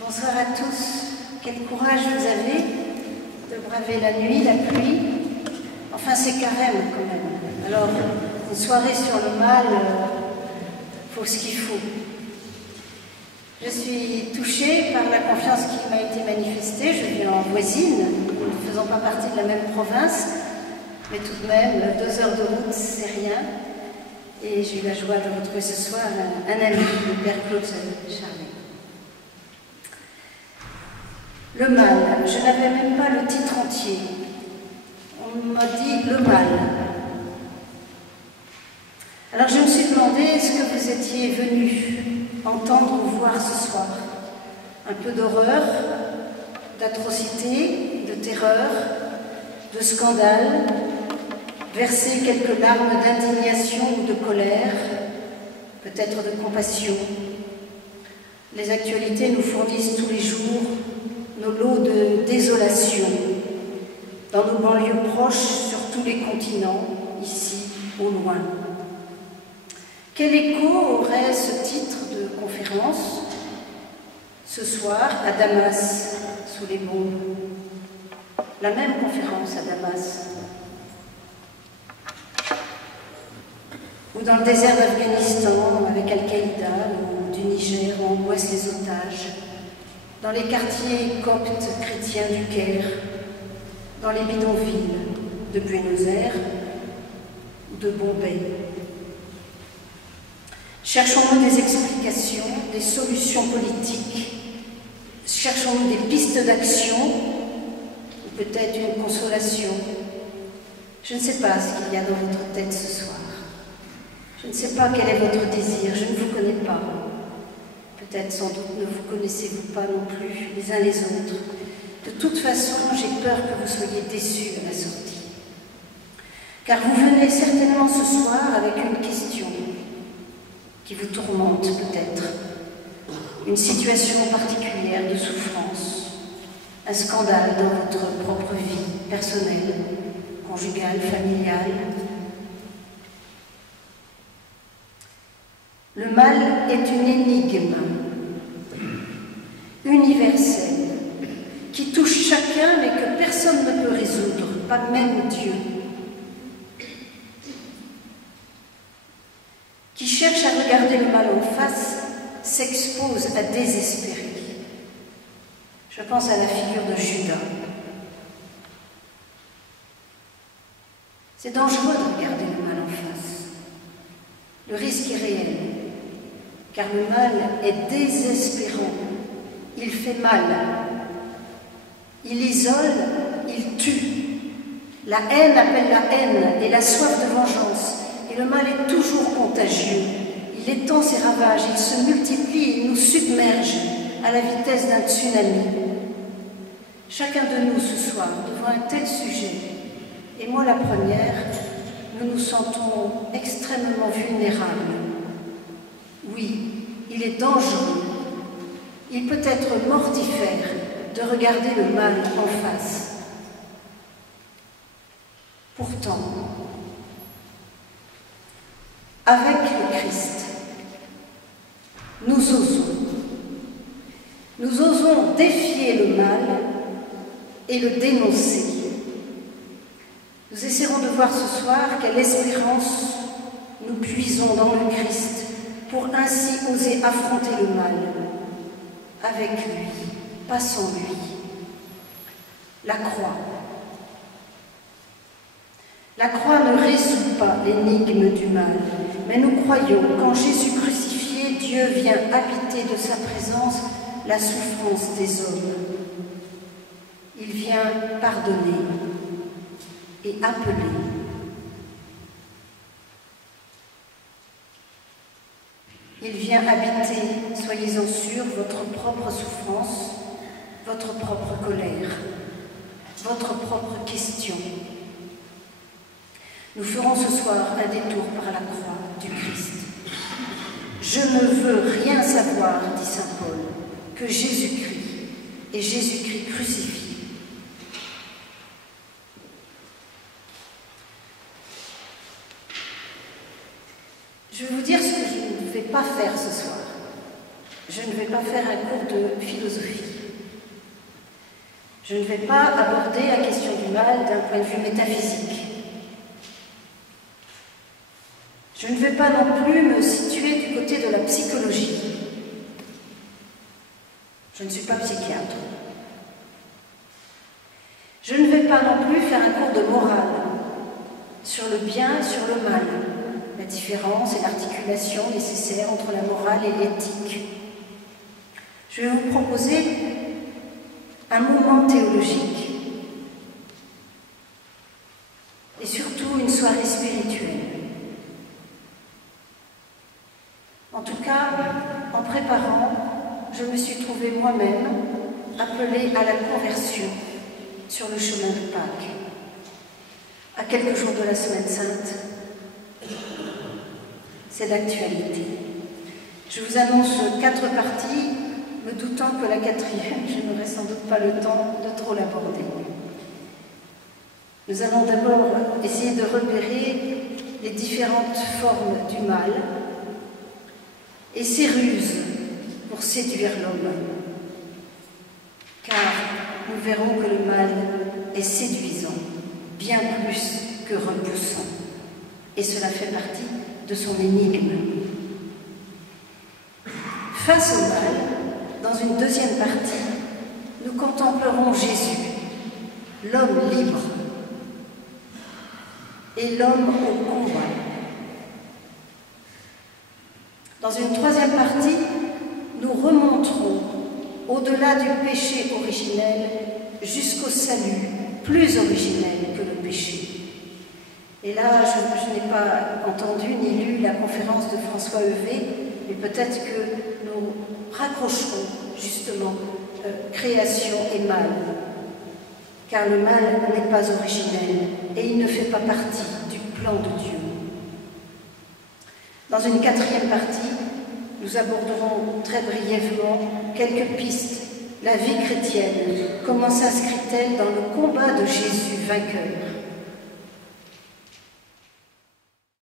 Bonsoir à tous. Quel courage vous avez de braver la nuit, la pluie. Enfin, c'est carême quand même. Alors, une soirée sur le mal, faut ce qu'il faut. Je suis touchée par la confiance qui m'a été manifestée. Je vis en voisine, nous ne faisons pas partie de la même province, mais tout de même, 2 heures de route, c'est rien. Et j'ai eu la joie de retrouver ce soir un ami, le père Claude Charlet. Le mal, je n'avais même pas le titre entier. On m'a dit le mal. Alors je me suis demandé ce que vous étiez venu entendre ou voir ce soir. Un peu d'horreur, d'atrocité, de terreur, de scandale, verser quelques larmes d'indignation ou de colère, peut-être de compassion. Les actualités nous fournissent tous les jours nos lots de désolation, dans nos banlieues proches, sur tous les continents, ici, au loin. Quel écho aurait ce titre de conférence ce soir à Damas, sous les bombes? La même conférence à Damas. Ou dans le désert d'Afghanistan, avec Al-Qaïda, ou du Niger, où angoissent les otages. Dans les quartiers coptes chrétiens du Caire, dans les bidonvilles de Buenos Aires ou de Bombay. Cherchons-nous des explications, des solutions politiques? Cherchons-nous des pistes d'action ou peut-être une consolation? Je ne sais pas ce qu'il y a dans votre tête ce soir. Je ne sais pas quel est votre désir, je ne vous connais pas. Peut-être, sans doute, ne vous connaissez-vous pas non plus les uns les autres. De toute façon, j'ai peur que vous soyez déçus à la sortie. Car vous venez certainement ce soir avec une question qui vous tourmente peut-être. Une situation particulière de souffrance, un scandale dans votre propre vie personnelle, conjugale, familiale. Le mal est une énigme universelle qui touche chacun mais que personne ne peut résoudre, pas même Dieu. Qui cherche à regarder le mal en face s'expose à désespérer. Je pense à la figure de Judas. C'est dangereux de regarder le mal en face. Le risque est réel. Car le mal est désespérant, il fait mal, il isole, il tue. La haine appelle la haine et la soif de vengeance, et le mal est toujours contagieux. Il étend ses ravages, il se multiplie, il nous submerge à la vitesse d'un tsunami. Chacun de nous ce soir, devant un tel sujet, et moi la première, nous nous sentons extrêmement vulnérables. Oui, il est dangereux, il peut être mortifère de regarder le mal en face. Pourtant, avec le Christ, nous osons défier le mal et le dénoncer. Nous essaierons de voir ce soir quelle espérance nous puisons dans le Christ pour ainsi oser affronter le mal, avec lui, pas sans lui. La croix. La croix ne résout pas l'énigme du mal, mais nous croyons qu'en Jésus crucifié, Dieu vient habiter de sa présence la souffrance des hommes. Il vient pardonner et appeler. Il vient habiter, soyez-en sûrs, votre propre souffrance, votre propre colère, votre propre question. Nous ferons ce soir un détour par la croix du Christ. Je ne veux rien savoir, dit saint Paul, que Jésus-Christ et Jésus-Christ crucifié. Je vais vous dire ce que je ne vais pas faire ce soir. Je ne vais pas faire un cours de philosophie. Je ne vais pas aborder la question du mal d'un point de vue métaphysique. Je ne vais pas non plus me situer du côté de la psychologie. Je ne suis pas psychiatre. Je ne vais pas non plus faire un cours de morale sur le bien, sur le mal, la différence et l'articulation nécessaire entre la morale et l'éthique. Je vais vous proposer un moment théologique et surtout une soirée spirituelle. En tout cas, en préparant, je me suis trouvée moi-même appelée à la conversion sur le chemin de Pâques. À quelques jours de la Semaine Sainte, c'est d'actualité. Je vous annonce 4 parties, me doutant que la 4e, je n'aurai sans doute pas le temps de trop l'aborder. Nous allons d'abord essayer de repérer les différentes formes du mal et ses ruses pour séduire l'homme. Car nous verrons que le mal est séduisant, bien plus que repoussant. Et cela fait partie de son énigme. Face au mal, dans une deuxième partie, nous contemplerons Jésus, l'homme libre et l'homme au combat. Dans une troisième partie, nous remonterons au-delà du péché originel jusqu'au salut, plus originel que le péché. Et là, je n'ai pas entendu ni lu la conférence de François Heuvet, mais peut-être que nous raccrocherons justement création et mal, car le mal n'est pas originel et il ne fait pas partie du plan de Dieu. Dans une 4e partie, nous aborderons très brièvement quelques pistes. La vie chrétienne, comment s'inscrit-elle dans le combat de Jésus vainqueur?